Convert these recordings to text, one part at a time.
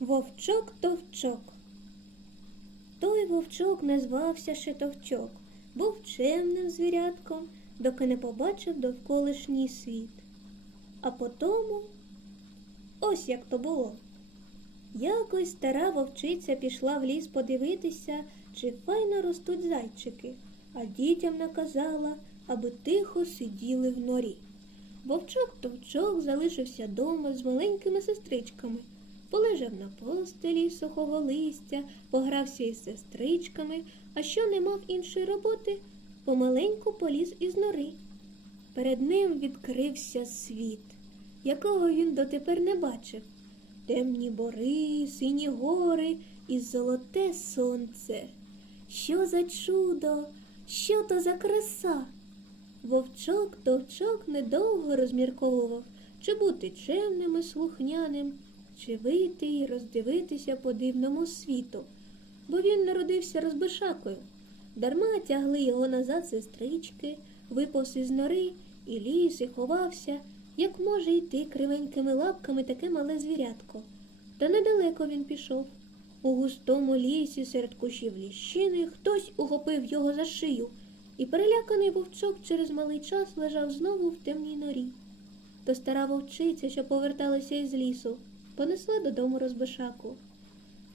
Вовчок товчок. Той вовчок назвався ще товчок, був чемним звірятком, доки не побачив довколишній світ. А потому ось як то було. Якось стара вовчиця пішла в ліс подивитися, чи файно ростуть зайчики, а дітям наказала, аби тихо сиділи в норі. Вовчок товчок залишився дома з маленькими сестричками, полежав на постелі сухого листя, погрався із сестричками, а що не мав іншої роботи, помаленьку поліз із нори. Перед ним відкрився світ, якого він дотепер не бачив. Темні бори, сині гори і золоте сонце. Що за чудо, що то за краса? Вовчок товчок недовго розмірковував, чи бути чемним і слухняним, чи вийти і роздивитися по дивному світу, бо він народився розбишакою. Дарма тягли його назад сестрички, виповз із нори і ліс, і ховався, як може йти кривенькими лапками таке мале звірятко. Та недалеко він пішов. У густому лісі серед кущів ліщини хтось ухопив його за шию, і переляканий вовчок через малий час лежав знову в темній норі. То стара вовчиця, що поверталася із лісу, понесла додому розбишаку.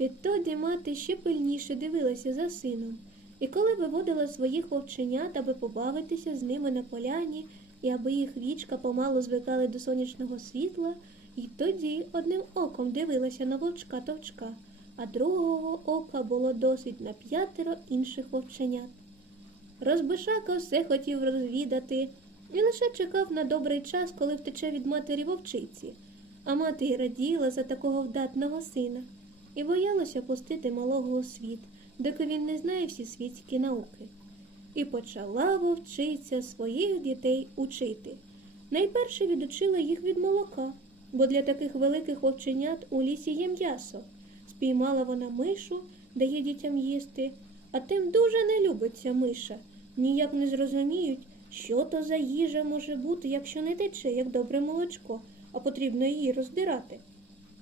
Відтоді мати ще пильніше дивилася за сином, і коли виводила своїх вовченят, аби побавитися з ними на поляні, і аби їх вічка помалу звикали до сонячного світла, і тоді одним оком дивилася на вовчка товчка, а другого ока було досить на п'ятеро інших вовченят. Розбишака все хотів розвідати і лише чекав на добрий час, коли втече від матері вовчиці, а мати й раділа за такого вдатного сина і боялася пустити малого у світ, доки він не знає всі світські науки. І почала вовчиця своїх дітей учити. Найперше відучила їх від молока, бо для таких великих вовченят у лісі є м'ясо. Спіймала вона мишу, дає дітям їсти, а тим дуже не любиться миша. Ніяк не зрозуміють, що то за їжа може бути, якщо не тече, як добре молочко, а потрібно її роздирати.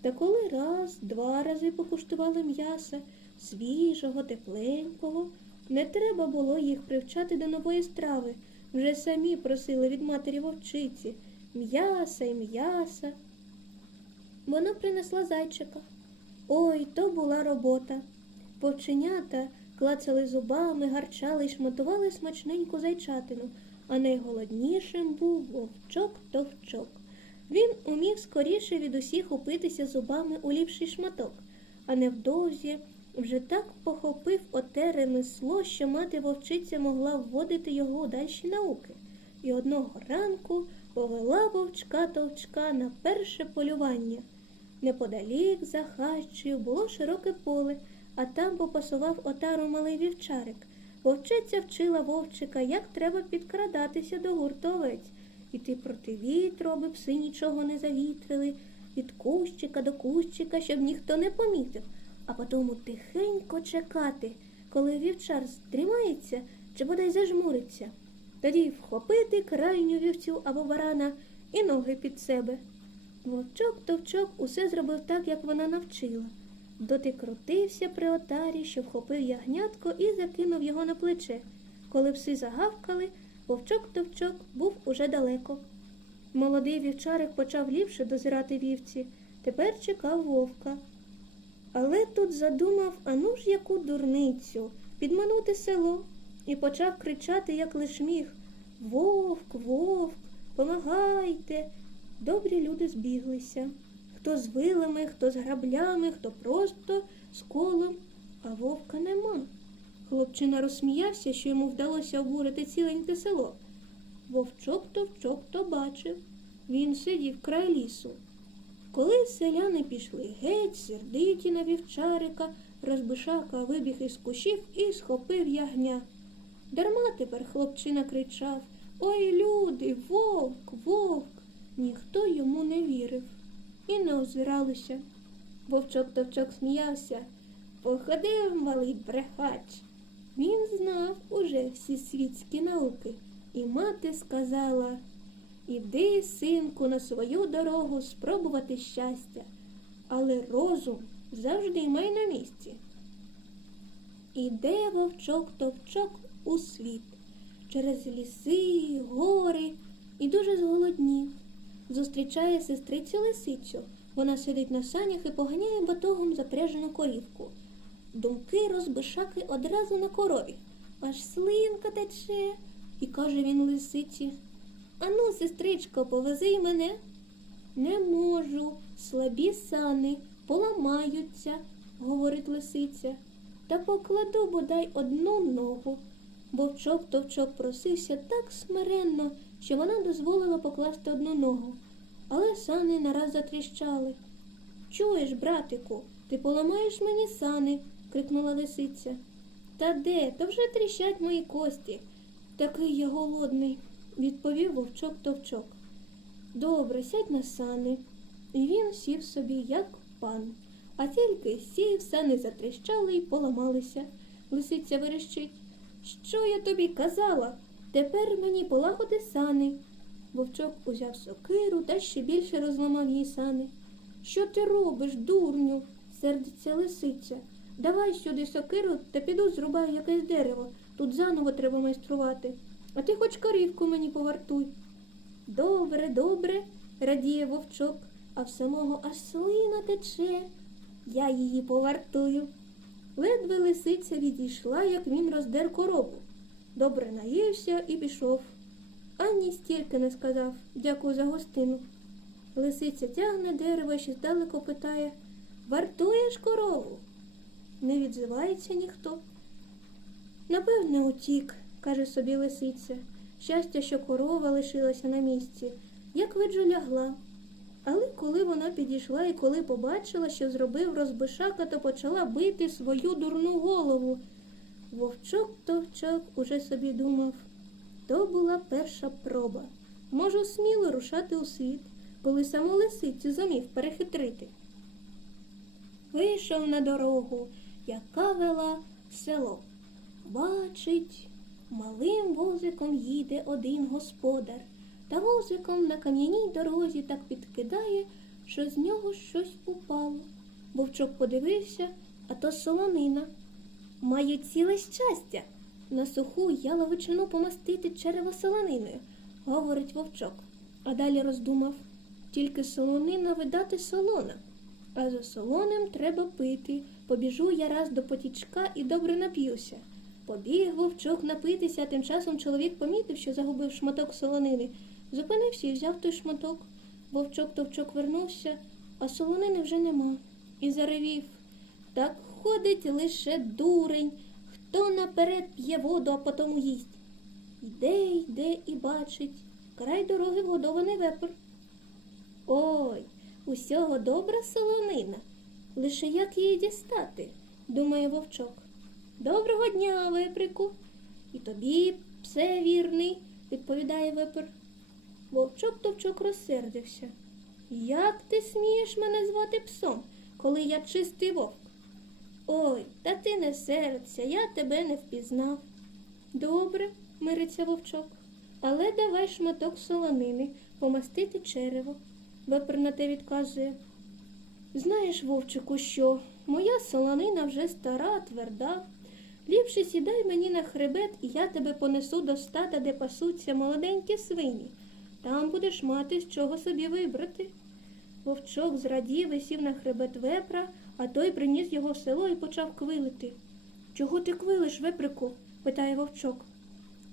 Та коли раз, два рази покуштували м'яса, свіжого, тепленького, не треба було їх привчати до нової страви. Вже самі просили від матері вовчиці м'яса і м'яса. Вона принесла зайчика. Ой, то була робота. Вовченята клацали зубами, гарчали й шматували смачненьку зайчатину, а найголоднішим був вовчок товчок. Він умів скоріше від усіх упитися зубами у ліпший шматок, а невдовзі вже так похопив оте ремесло, що мати вовчиця могла вводити його у дальші науки. І одного ранку повела вовчка товчка на перше полювання. Неподалік за хащею було широке поле, а там попасував отару малий вівчарик. Вовчиця вчила вовчика, як треба підкрадатися до гурту іти проти вітру, аби пси нічого не завітрили, від кущика до кущика, щоб ніхто не помітив, а потім тихенько чекати, коли вівчар стрімається чи бодай зажмуриться. Тоді вхопити крайню вівцю або барана і ноги під себе. Вовчок товчок усе зробив так, як вона навчила. Доти крутився при отарі, що вхопив ягнятко і закинув його на плече. Коли пси загавкали, вовчок товчок був уже далеко. Молодий вівчарик почав ліпше дозирати вівці, тепер чекав вовка. Але тут задумав, ану ж яку дурницю, підманути село і почав кричати, як лиш міг Вовк, вовк, помагайте. Добрі люди збіглися. Хто з вилами, хто з граблями, хто просто з колом, а вовка нема. Хлопчина розсміявся, що йому вдалося обурити ціленьке село. Вовчок товчок то бачив. Він сидів край лісу. Коли селяни пішли геть, сердиті на вівчарика, розбишака вибіг із кущів і схопив ягня. Дарма тепер хлопчина кричав Ой, люди, вовк, вовк. Ніхто йому не вірив і не озиралися. Вовчок товчок сміявся. Походив малий брехач. Він знав уже всі світські науки, і мати сказала Іди, синку, на свою дорогу спробувати щастя, але розум завжди май на місці. Іде вовчок товчок у світ через ліси, гори і дуже зголоднів. Зустрічає сестрицю лисицю. Вона сидить на санях і поганяє батогом запряжену корівку. Думки розбишаки одразу на корові. Аж слинка тече, і каже він лисиці. Ану, сестричко, повези мене. Не можу, слабі сани, поламаються, говорить лисиця. Та покладу бодай одну ногу. Вовчок товчок просився так смиренно, що вона дозволила покласти одну ногу. Але сани нараз затріщали. Чуєш, братику, ти поламаєш мені сани, крикнула лисиця. Та де? Та вже тріщать мої кості. Такий я голодний, відповів вовчок товчок. Добре, сядь на сани. І він сів собі, як пан. А тільки сів, сани затріщали і поламалися. Лисиця верещить. Що я тобі казала? Тепер мені полагоди сани. Вовчок узяв сокиру та ще більше розламав її сани. Що ти робиш, дурню? сердиться лисиця. Давай сюди сокиру та піду зрубаю якесь дерево. Тут заново треба майструвати. А ти хоч корівку мені повартуй. Добре, добре, радіє вовчок, а в самого аж слина тече. Я її повартую. Ледве лисиця відійшла, як він роздер корову. Добре наївся і пішов. Ані стільки не сказав дякую за гостину. Лисиця тягне дерево ще здалеку питає Вартуєш корову? Не відзивається ніхто. Напевне, утік, каже собі лисиця. Щастя, що корова лишилася на місці, як виджу лягла. Але коли вона підійшла і коли побачила, що зробив розбишака, то почала бити свою дурну голову. Вовчок товчок уже собі думав. То була перша проба. Можу сміло рушати у світ, коли саму лисицю зумів перехитрити. Вийшов на дорогу, яка вела в село. Бачить, малим возиком їде один господар, та возиком на кам'яній дорозі так підкидає, що з нього щось упало. Вовчок подивився, а то солонина. Маю ціле щастя. На суху яловичину помастити черево солониною, говорить вовчок. А далі роздумав тільки солонина видати солона. А за солоним треба пити. Побіжу я раз до потічка і добре нап'юся. Побіг вовчок напитися, а тим часом чоловік помітив, що загубив шматок солонини. Зупинився і взяв той шматок. Вовчок товчок вернувся, а солонини вже нема. І заревів. Так ходить лише дурень, хто наперед п'є воду, а потому їсть. Йде, йде і бачить, край дороги вгодований вепр. Ой, усього добра солонина. Лише як її дістати, думає вовчок. Доброго дня, веприку. І тобі, псе вірний, відповідає вепр. Вовчок товчок розсердився. Як ти смієш мене звати псом, коли я чистий вовк? Ой, та ти не сердься, я тебе не впізнав. Добре, мириться вовчок, але давай шматок солонини помастити черево. Вепр на те відказує. Знаєш, вовчику, що моя солонина вже стара, тверда. Ліпше сідай мені на хребет, і я тебе понесу до стада, де пасуться молоденькі свині. Там будеш мати з чого собі вибрати. Вовчок зрадів і сів на хребет вепра, а той приніс його в село і почав квилити. Чого ти квилиш, веприку? питає вовчок.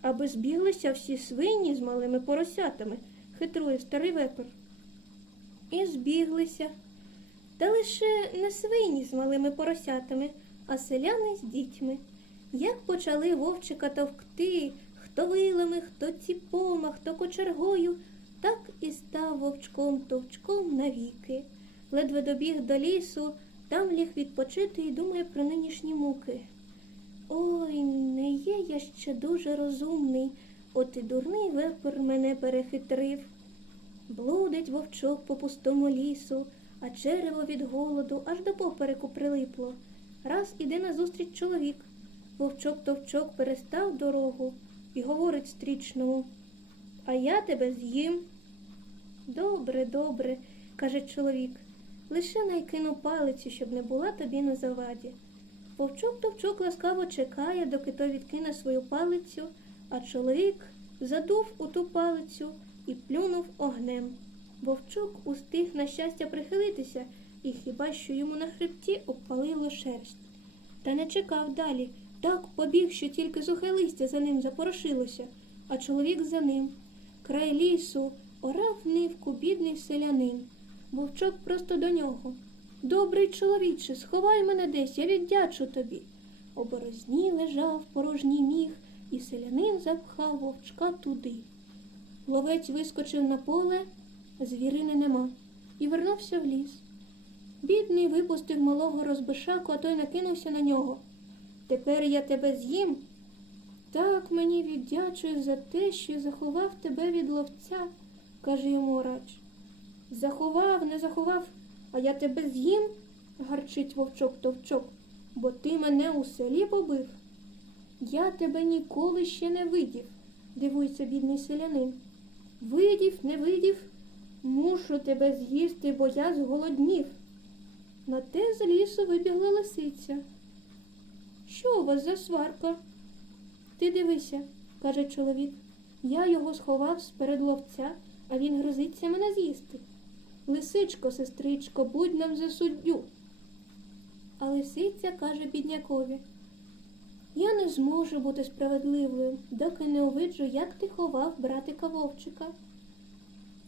Аби збіглися всі свині з малими поросятами, хитрує старий вепер. І збіглися. Та лише не свині з малими поросятами, а селяни з дітьми. Як почали вовчика товкти, хто вилами, хто ціпом, а хто кочергою, так і став вовчком товчком навіки. Ледве добіг до лісу, там ліг відпочити і думає про нинішні муки. Ой, не є я ще дуже розумний, от і дурний вепер мене перехитрив. Блудить вовчок по пустому лісу, а черево від голоду аж до попереку прилипло. Раз іде назустріч чоловік. Вовчок товчок перестав дорогу і говорить стрічному. А я тебе з'їм. Добре, добре, каже чоловік. лише найкину палицю, щоб не була тобі на заваді. Вовчок товчок ласкаво чекає, доки той відкине свою палицю, а чоловік задув у ту палицю і плюнув огнем. Вовчок устиг на щастя прихилитися, і хіба що йому на хребті обпалило шерсть. Та не чекав далі. Так побіг, що тільки сухе листя за ним запорошилося, а чоловік за ним. Край лісу орав нивку бідний селянин. Вовчок просто до нього. Добрий чоловіче, сховай мене десь, я віддячу тобі. У борозні лежав порожній міг, і селянин запхав вовчка туди. Ловець вискочив на поле, звірини нема, і вернувся в ліс. Бідний випустив малого розбишаку, а той накинувся на нього. Тепер я тебе з'їм. Так мені віддячує за те, що заховав тебе від ловця, каже йому Орач. Заховав, не заховав, а я тебе з'їм, гарчить вовчок товчок, бо ти мене у селі побив. Я тебе ніколи ще не видів, дивується бідний селянин. Видів, не видів, мушу тебе з'їсти, бо я зголоднів. На те з лісу вибігла лисиця. Що у вас за сварка? Ти дивися, каже чоловік. Я його сховав сперед ловця, а він грозиться мене з'їсти. Лисичко, сестричко, будь нам за суддю. А лисиця каже біднякові. Я не зможу бути справедливою, доки не увиджу, як ти ховав братика вовчика.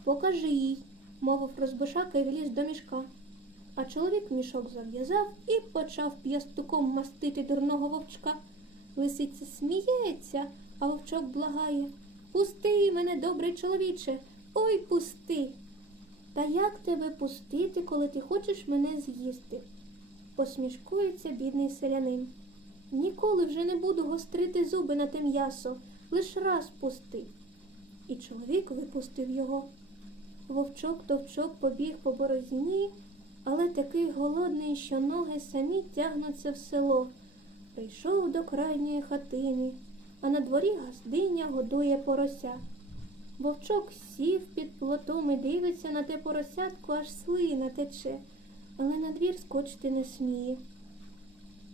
Покажи їй, мовив розбишака і вліз до мішка. А чоловік мішок зав'язав і почав п'ястуком мастити дурного вовчка. Лисиця сміється, а вовчок благає. Пусти мене, добрий чоловіче, ой пусти. Та як тебе пустити, коли ти хочеш мене з'їсти? Посмішкується бідний селянин. Ніколи вже не буду гострити зуби на те м'ясо, лиш раз пусти. І чоловік випустив його. Вовчок товчок побіг по борозні, але такий голодний, що ноги самі тягнуться в село. Прийшов до крайньої хатини, а на дворі газдиня годує порося. Вовчок сів під плотом і дивиться на те поросятку, аж слина тече, але на двір скочити не сміє.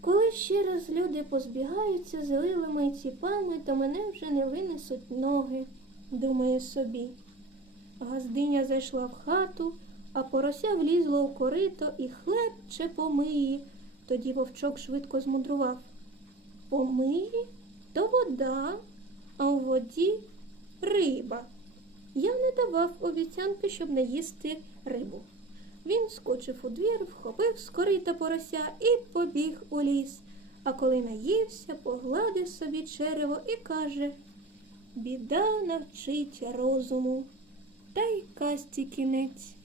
Коли ще раз люди позбігаються з лилами і ціпами, то мене вже не винесуть ноги, думає собі. Газдиня зайшла в хату, а порося влізло в корито і хлебче помиє. Тоді вовчок швидко змудрував. Помиє то вода, а у воді риба. Я не давав обіцянки, щоб не їсти рибу. Він скочив у двір, вхопив з корита порося і побіг у ліс. А коли наївся, погладив собі черево і каже Біда навчить розуму, та й касті кінець.